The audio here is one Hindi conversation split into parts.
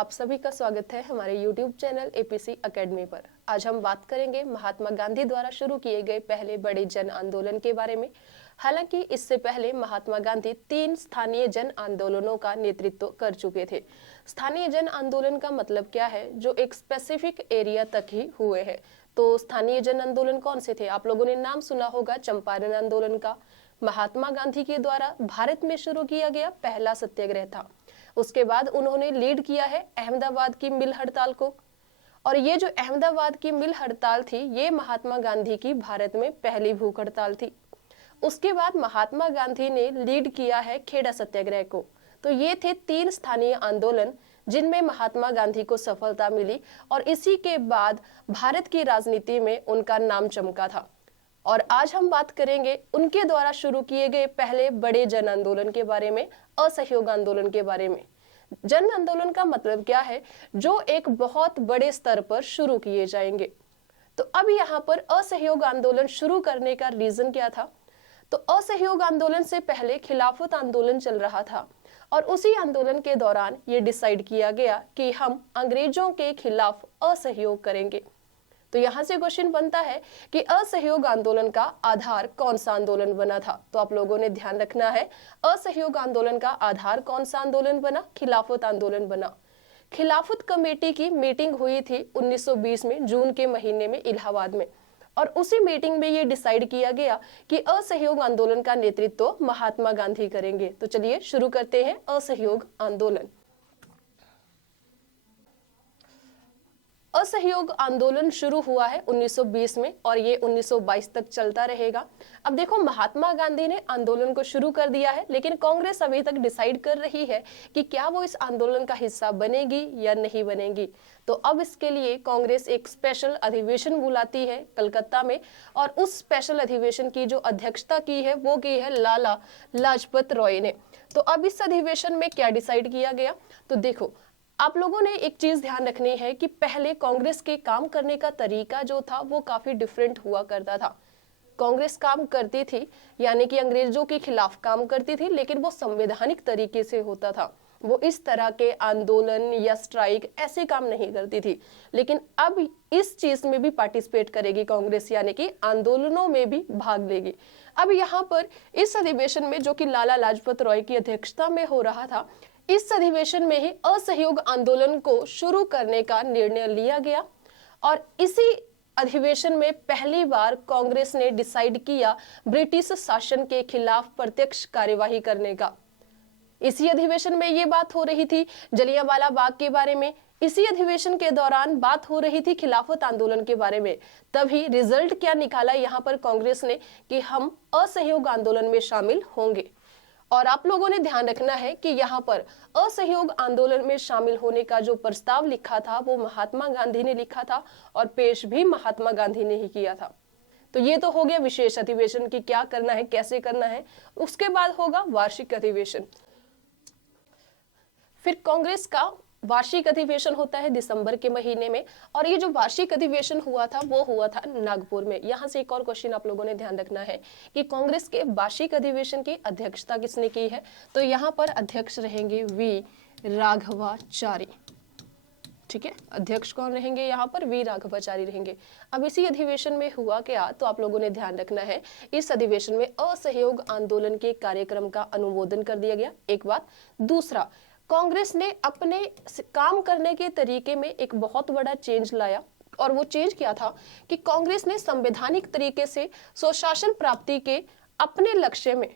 आप सभी का स्वागत है हमारे YouTube चैनल एपीसी एकेडमी पर। आज हम बात करेंगे महात्मा गांधी द्वारा शुरू किए गए पहले बड़े जन आंदोलन के बारे में। हालांकि इससे पहले महात्मा गांधी 3 स्थानीय जन आंदोलनों का नेतृत्व कर चुके थे। स्थानीय जन आंदोलन का मतलब क्या है? जो एक स्पेसिफिक एरिया तक ही हुए हैं। तो स्थानीय जन आंदोलन कौन से थे? आप लोगों ने नाम सुना होगा चंपारण आंदोलन का। महात्मा गांधी के द्वारा भारत में शुरू किया गया पहला सत्याग्रह था। उसके बाद उन्होंने लीड किया है अहमदाबाद की मिल हड़ताल को, और ये जो अहमदाबाद की मिल हड़ताल थी ये महात्मा गांधी की भारत में पहली भूख हड़ताल थी। उसके बाद महात्मा गांधी ने लीड किया है खेड़ा सत्याग्रह को। तो ये थे 3 स्थानीय आंदोलन जिनमें महात्मा गांधी को सफलता मिली, और इसी के बाद भारत की राजनीति में उनका नाम चमका था। और आज हम बात करेंगे उनके द्वारा शुरू किए गए पहले बड़े जन आंदोलन के बारे में, असहयोग आंदोलन के बारे में। जन आंदोलन का मतलब क्या है? जो एक बहुत बड़े स्तर पर शुरू किए जाएंगे। तो अब यहाँ पर असहयोग आंदोलन शुरू करने का रीजन क्या था? तो असहयोग आंदोलन से पहले खिलाफत आंदोलन चल रहा था, और उसी आंदोलन के दौरान ये डिसाइड किया गया कि हम अंग्रेजों के खिलाफ असहयोग करेंगे। तो यहाँ से क्वेश्चन बनता है कि असहयोग आंदोलन का आधार कौन सा आंदोलन बना था? तो आप लोगों ने ध्यान रखना है, असहयोग आंदोलन का आधार कौन सा आंदोलन बना? खिलाफत आंदोलन बना। खिलाफत कमेटी की मीटिंग हुई थी 1920 में, जून के महीने में इलाहाबाद में, और उसी मीटिंग में ये डिसाइड किया गया कि असहयोग आंदोलन का नेतृत्व महात्मा गांधी करेंगे। तो चलिए शुरू करते हैं असहयोग आंदोलन। असहयोग आंदोलन शुरू हुआ है 1920 में, और ये 1922 तक चलता रहेगा। अब देखो, महात्मा गांधी ने आंदोलन को शुरू कर दिया है, लेकिन कांग्रेस अभी तक डिसाइड कर रही है कि क्या वो इस आंदोलन का हिस्सा बनेगी या नहीं बनेगी। तो अब इसके लिए कांग्रेस एक स्पेशल अधिवेशन बुलाती है कलकत्ता में, और उस स्पेशल अधिवेशन की जो अध्यक्षता की है वो की है लाला लाजपत राय ने। तो अब इस अधिवेशन में क्या डिसाइड किया गया? तो देखो, आप लोगों ने एक चीज ध्यान रखनी है कि पहले कांग्रेस के काम करने का तरीका जो था वो काफी डिफरेंट हुआ करता था। कांग्रेस काम करती थी, यानी कि अंग्रेजों के खिलाफ काम करती थी, लेकिन वो संवैधानिक तरीके से होता था। वो इस तरह के आंदोलन या स्ट्राइक ऐसे काम नहीं करती थी। लेकिन अब इस चीज में भी पार्टिसिपेट करेगी कांग्रेस, यानी कि आंदोलनों में भी भाग लेगी। अब यहाँ पर इस अधिवेशन में, जो कि लाला लाजपत राय की अध्यक्षता में हो रहा था, इस अधिवेशन में ही असहयोग आंदोलन को शुरू करने का निर्णय लिया गया, और इसी अधिवेशन में पहली बार कांग्रेस ने डिसाइड किया ब्रिटिश शासन के खिलाफ प्रत्यक्ष कार्यवाही करने का। इसी अधिवेशन में ये बात हो रही थी जलियांवाला बाग के बारे में, इसी अधिवेशन के दौरान बात हो रही थी खिलाफत आंदोलन के बारे में। तभी रिजल्ट क्या निकाला यहाँ पर कांग्रेस ने कि हम असहयोग आंदोलन में शामिल होंगे। और आप लोगों ने ध्यान रखना है कि यहाँ पर असहयोग आंदोलन में शामिल होने का जो प्रस्ताव लिखा था वो महात्मा गांधी ने लिखा था, और पेश भी महात्मा गांधी ने ही किया था। तो ये तो हो गया विशेष अधिवेशन की क्या करना है, कैसे करना है। उसके बाद होगा वार्षिक अधिवेशन। फिर कांग्रेस का वार्षिक अधिवेशन होता है दिसंबर के महीने में, और ये जो वार्षिक अधिवेशन हुआ था वो हुआ था नागपुर में। यहाँ से एक और क्वेश्चन आप लोगों ने ध्यान रखना है कि कांग्रेस के वार्षिक अधिवेशन की अध्यक्षता किसने की है? तो यहाँ पर अध्यक्ष रहेंगे वी राघवाचारी। ठीक है, अध्यक्ष कौन रहेंगे? यहाँ पर वी राघवाचारी रहेंगे। अब इसी अधिवेशन में हुआ क्या? तो आप लोगों ने ध्यान रखना है, इस अधिवेशन में असहयोग आंदोलन के कार्यक्रम का अनुमोदन कर दिया गया, एक बात। दूसरा, कांग्रेस ने अपने काम करने के तरीके में एक बहुत बड़ा चेंज लाया, और वो चेंज क्या था कि कांग्रेस ने संवैधानिक तरीके से स्वशासन प्राप्ति के अपने लक्ष्य में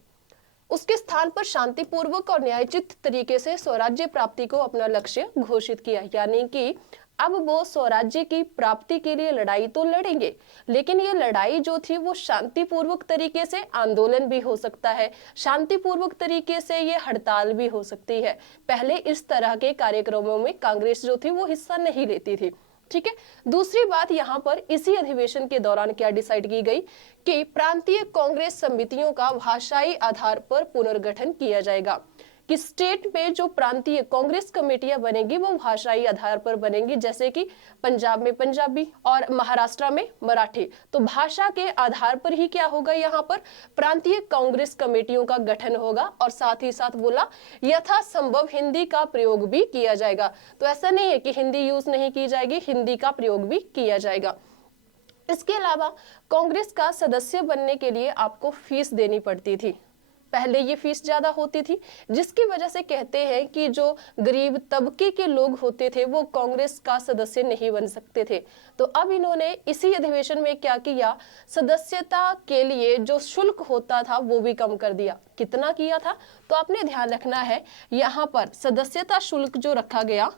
उसके स्थान पर शांतिपूर्वक और न्यायोचित तरीके से स्वराज्य प्राप्ति को अपना लक्ष्य घोषित किया। यानी कि अब वो स्वराज्य की प्राप्ति के लिए लड़ाई तो लड़ेंगे, लेकिन ये लड़ाई जो थी वो शांतिपूर्वक तरीके से, आंदोलन भी हो सकता है, शांतिपूर्वक तरीके से ये हड़ताल भी हो सकती है। पहले इस तरह के कार्यक्रमों में कांग्रेस जो थी वो हिस्सा नहीं लेती थी। ठीक है। दूसरी बात, यहाँ पर इसी अधिवेशन के दौरान क्या डिसाइड की गई कि प्रांतीय कांग्रेस समितियों का भाषाई आधार पर पुनर्गठन किया जाएगा। कि स्टेट में जो प्रांतीय कांग्रेस कमेटियां बनेगी वो भाषाई आधार पर बनेंगी, जैसे कि पंजाब में पंजाबी और महाराष्ट्र में मराठी। तो भाषा के आधार पर ही क्या होगा, यहाँ पर प्रांतीय कांग्रेस कमेटियों का गठन होगा। और साथ ही साथ बोला यथासंभव हिंदी का प्रयोग भी किया जाएगा। तो ऐसा नहीं है कि हिंदी यूज नहीं की जाएगी, हिंदी का प्रयोग भी किया जाएगा। इसके अलावा कांग्रेस का सदस्य बनने के लिए आपको फीस देनी पड़ती थी। पहले ये फीस ज्यादा होती थी, जिसकी वजह से कहते हैं कि जो गरीब तबके के लोग होते थे वो कांग्रेस का सदस्य नहीं बन सकते थे। तो अब इन्होंने इसी अधिवेशन में क्या किया, सदस्यता के लिए जो शुल्क होता था वो भी कम कर दिया। कितना किया था, तो आपने ध्यान रखना है, यहाँ पर सदस्यता शुल्क जो रखा गया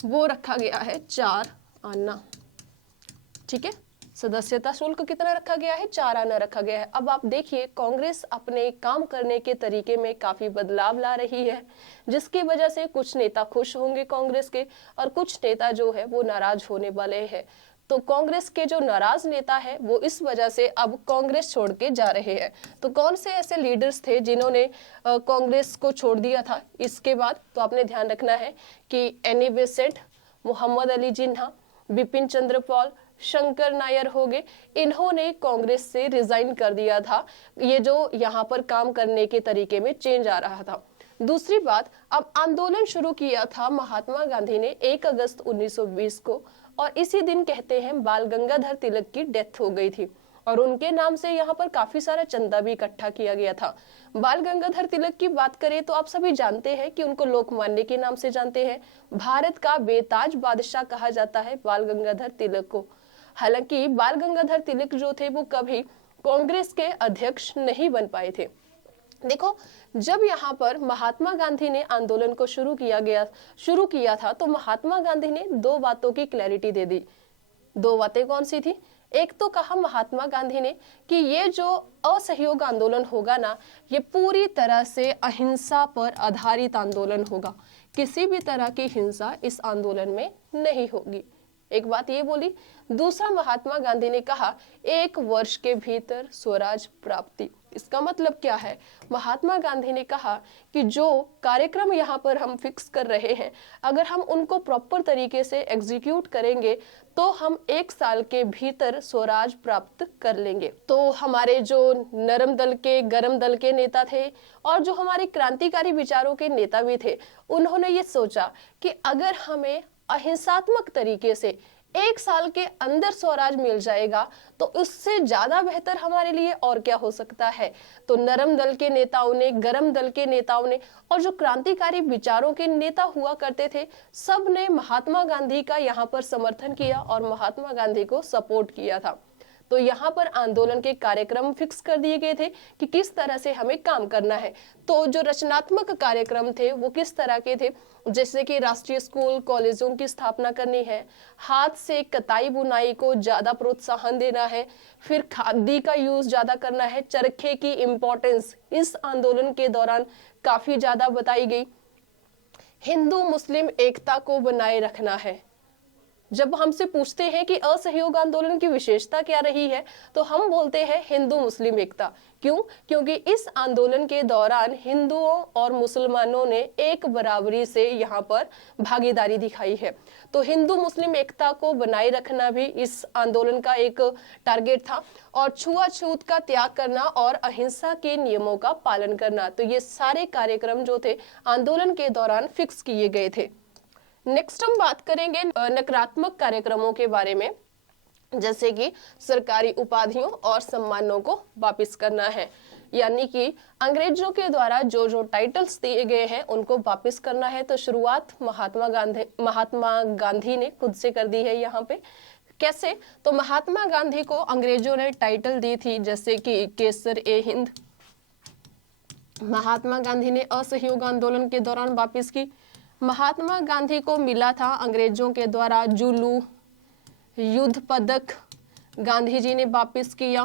वो रखा गया है 4 आना। ठीक है, सदस्यता शुल्क कितना रखा गया है, 4 आना रखा गया है। अब आप देखिए कांग्रेस अपने काम करने के तरीके में काफी बदलाव ला रही है, जिसकी वजह से कुछ नेता खुश होंगे कांग्रेस के और कुछ नेता जो है वो नाराज होने वाले हैं। तो कांग्रेस के जो नाराज नेता है वो इस वजह से अब कांग्रेस छोड़ के जा रहे हैं। तो कौन से ऐसे लीडर्स थे जिन्होंने कांग्रेस को छोड़ दिया था इसके बाद, तो आपने ध्यान रखना है कि Annie Besant, Mohammad Ali Jinnah, Bipin Chandra Paul, Shankar Nair हो गए, इन्होंने कांग्रेस से रिजाइन कर दिया था। ये जो यहाँ पर काम करने के तरीके में चेंज आ रहा था। दूसरी बात, अब आंदोलन शुरू किया था महात्मा गांधी ने 1 अगस्त 1920 को, और इसी दिन कहते हैं बाल गंगाधर तिलक की डेथ हो गई थी और उनके नाम से यहाँ पर काफी सारा चंदा भी इकट्ठा किया गया था। बाल गंगाधर तिलक की बात करें तो आप सभी जानते हैं कि उनको लोकमान्य के नाम से जानते हैं। भारत का बेताज बादशाह कहा जाता है बाल गंगाधर तिलक को। हालांकि बाल गंगाधर तिलक जो थे वो कभी कांग्रेस के अध्यक्ष नहीं बन पाए थे। देखो, जब यहाँ पर महात्मा गांधी ने आंदोलन को शुरू किया था तो महात्मा गांधी ने 2 बातों की क्लैरिटी दे दी। 2 बातें कौन सी थी? एक तो कहा महात्मा गांधी ने कि ये जो असहयोग आंदोलन होगा ना, ये पूरी तरह से अहिंसा पर आधारित आंदोलन होगा, किसी भी तरह की हिंसा इस आंदोलन में नहीं होगी। एक बात ये बोली। दूसरा, महात्मा गांधी ने कहा 1 वर्ष के भीतर स्वराज प्राप्ति। इसका मतलब क्या है? महात्मा गांधी ने कहा कि जो कार्यक्रम यहाँ पर हम फिक्स कर रहे हैं, अगर हम उनको प्रॉपर तरीके से एग्जीक्यूट करेंगे तो हम 1 साल के भीतर स्वराज प्राप्त कर लेंगे। तो हमारे जो नरम दल के, गरम दल के नेता थे और जो हमारे क्रांतिकारी विचारों के नेता भी थे, उन्होंने ये सोचा कि अगर हमें अहिंसात्मक तरीके से 1 साल के अंदर स्वराज मिल जाएगा तो उससे ज्यादा बेहतर हमारे लिए और क्या हो सकता है। तो नरम दल के नेताओं ने, गरम दल के नेताओं ने और जो क्रांतिकारी विचारों के नेता हुआ करते थे, सब ने महात्मा गांधी का यहाँ पर समर्थन किया और महात्मा गांधी को सपोर्ट किया था। तो यहाँ पर आंदोलन के कार्यक्रम फिक्स कर दिए गए थे कि किस तरह से हमें काम करना है। तो जो रचनात्मक कार्यक्रम थे वो किस तरह के थे, जैसे कि राष्ट्रीय स्कूल कॉलेजों की स्थापना करनी है, हाथ से कताई बुनाई को ज्यादा प्रोत्साहन देना है, फिर खादी का यूज ज्यादा करना है, चरखे की इम्पोर्टेंस इस आंदोलन के दौरान काफी ज्यादा बताई गई, हिंदू मुस्लिम एकता को बनाए रखना है। जब हमसे पूछते हैं कि असहयोग आंदोलन की विशेषता क्या रही है, तो हम बोलते हैं हिंदू मुस्लिम एकता। क्यों? क्योंकि इस आंदोलन के दौरान हिंदुओं और मुसलमानों ने एक बराबरी से यहाँ पर भागीदारी दिखाई है। तो हिंदू मुस्लिम एकता को बनाए रखना भी इस आंदोलन का एक टारगेट था, और छुआछूत का त्याग करना और अहिंसा के नियमों का पालन करना। तो ये सारे कार्यक्रम जो थे आंदोलन के दौरान फिक्स किए गए थे। नेक्स्ट हम बात करेंगे नकारात्मक कार्यक्रमों के बारे में, जैसे कि सरकारी उपाधियों और सम्मानों को वापस करना है, यानी कि अंग्रेजों के द्वारा जो जो टाइटल्स दिए गए हैं उनको वापस करना है। तो शुरुआत महात्मा गांधी ने खुद से कर दी है। यहाँ पे कैसे? तो महात्मा गांधी को अंग्रेजों ने टाइटल दी थी, जैसे कि केसर ए हिंद। महात्मा गांधी ने असहयोग आंदोलन के दौरान वापस की। महात्मा गांधी को मिला था अंग्रेजों के द्वारा जुलू युद्ध पदक, गांधी जी ने वापस किया।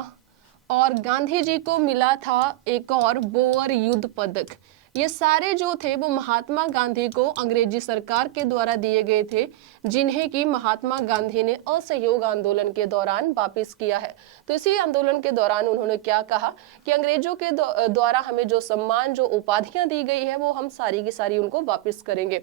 और गांधी जी को मिला था एक और बोअर युद्ध पदक। ये सारे जो थे वो महात्मा गांधी को अंग्रेजी सरकार के द्वारा दिए गए थे, जिन्हें कि महात्मा गांधी ने असहयोग आंदोलन के दौरान वापस किया है। तो इसी आंदोलन के दौरान उन्होंने क्या कहा कि अंग्रेजों के द्वारा हमें जो सम्मान, जो उपाधियां दी गई है, वो हम सारी की सारी उनको वापस करेंगे।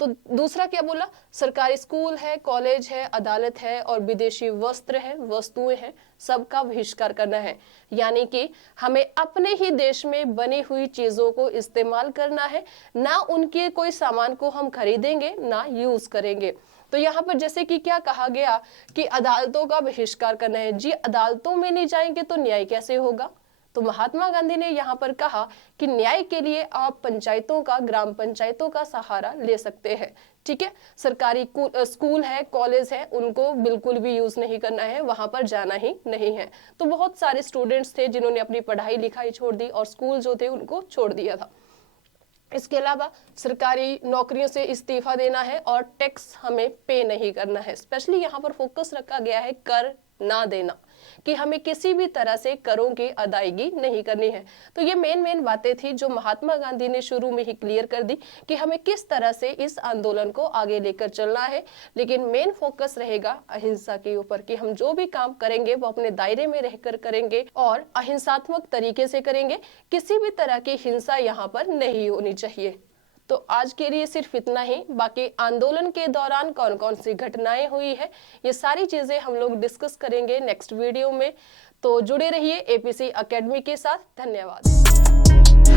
तो दूसरा क्या बोला, सरकारी स्कूल है, कॉलेज है, अदालत है और विदेशी वस्त्र है, वस्तुएं हैं, सबका बहिष्कार करना है। यानी कि हमें अपने ही देश में बनी हुई चीजों को इस्तेमाल करना है, ना उनके कोई सामान को हम खरीदेंगे ना यूज करेंगे। तो यहाँ पर जैसे कि क्या कहा गया कि अदालतों का बहिष्कार करना है। जी, अदालतों में नहीं जाएंगे तो न्याय कैसे होगा? तो महात्मा गांधी ने यहाँ पर कहा कि न्याय के लिए आप पंचायतों का, ग्राम पंचायतों का सहारा ले सकते हैं। ठीक है, सरकारी स्कूल है, कॉलेज है, उनको बिल्कुल भी यूज नहीं करना है, वहां पर जाना ही नहीं है। तो बहुत सारे स्टूडेंट्स थे जिन्होंने अपनी पढ़ाई लिखाई छोड़ दी और स्कूल जो थे उनको छोड़ दिया था। इसके अलावा सरकारी नौकरियों से इस्तीफा देना है और टैक्स हमें पे नहीं करना है। स्पेशली यहाँ पर फोकस रखा गया है कर ना देना, कि हमें किसी भी तरह से करों की अदायगी नहीं करनी है। तो ये मेन बातें थी जो महात्मा गांधी ने शुरू में ही क्लियर कर दी कि हमें किस तरह से इस आंदोलन को आगे लेकर चलना है। लेकिन मेन फोकस रहेगा अहिंसा के ऊपर, कि हम जो भी काम करेंगे वो अपने दायरे में रहकर करेंगे और अहिंसात्मक तरीके से करेंगे। किसी भी तरह की हिंसा यहाँ पर नहीं होनी चाहिए। तो आज के लिए सिर्फ इतना ही। बाकी आंदोलन के दौरान कौन कौन सी घटनाएं हुई है, ये सारी चीजें हम लोग डिस्कस करेंगे नेक्स्ट वीडियो में। तो जुड़े रहिए एपीसी एकेडमी के साथ। धन्यवाद।